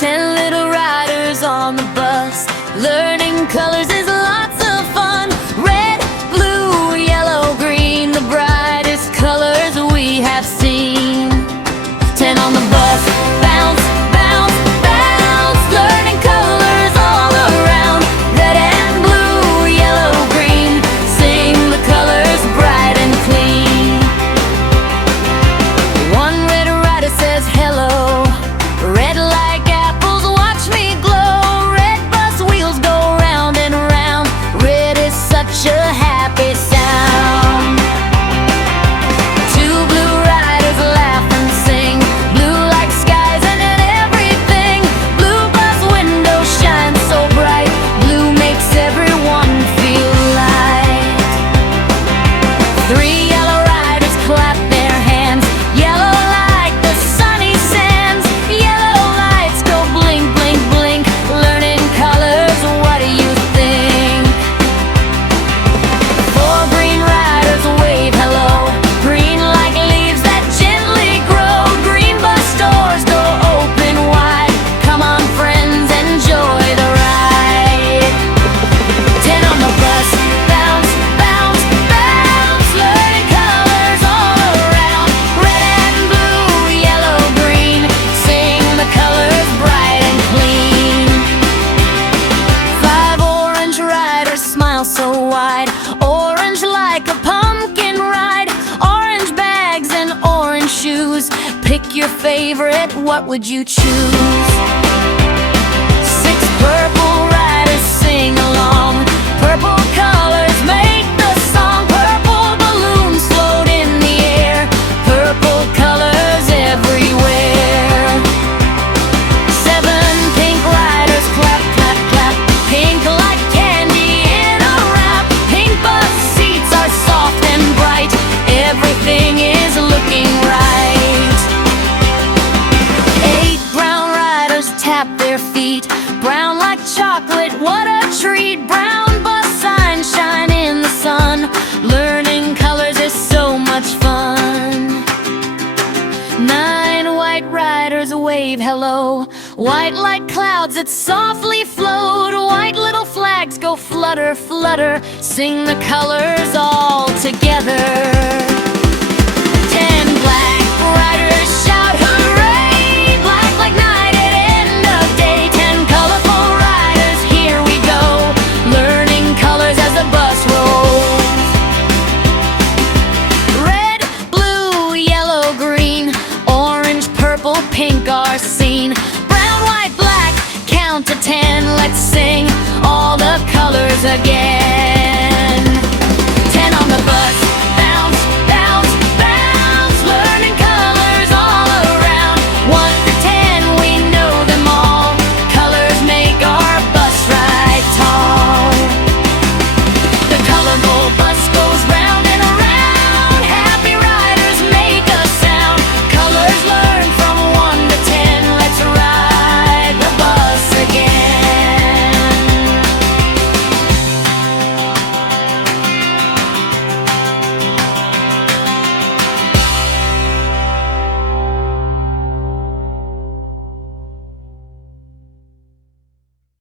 10 little riders on the bus. Learning colors is lots of fun. Red, blue, yellow, green, the brightest colors we have seen. 10 on the bus, bounce, bounce, bounce. Learning colors all around. Red and blue, yellow, green, sing the colors bright and clean. One red rider says hello. Red like apples, watch me glow. Red bus wheels go round and round. Red is such a happy sound. Two blue riders laugh and sing. Blue like skies and everything. Blue bus windows shine so bright. Blue makes everyone feel light. Three yellow riders clap their hands. Yellow like the sunny sands. Yellow lights go blink, blink, blink. Learning colors, what do you think? Four green riders wave hello. Green like leaves that gently grow. Green bus doors go open wide. Come on friends, enjoy the ride. 10 on the bus, bounce, bounce, bounce. Learning colors all around. Red and blue, yellow, green, sing the colors bright and clean. Five orange riders smile so wide. Orange like a pumpkin ride. Orange bags and orange shoes. Pick your favorite, what would you choose? Six purple riders sing along. Purple colors make the song. Purple balloons float in the air. Purple colors everywhere. Seven pink riders clap, clap, clap. Pink like candy in a wrap. Pink bus seats are soft and bright. Everything is looking right. Eight brown riders tap their feet. Brown like chocolate, what a treat. Brown bus signs shine in the sun. Learning colors is so much fun. Nine white riders wave hello. White like clouds that softly float. White little flags go flutter, flutter. Sing the colors all together. 10 black riders shout hooray. Black like night at end of day. 10 colorful riders, here we go. Learning colors as the bus rolls. Red, blue, yellow, green, orange, purple, pink are seen. Brown, white, black, count to 10. Let's sing all the colors again.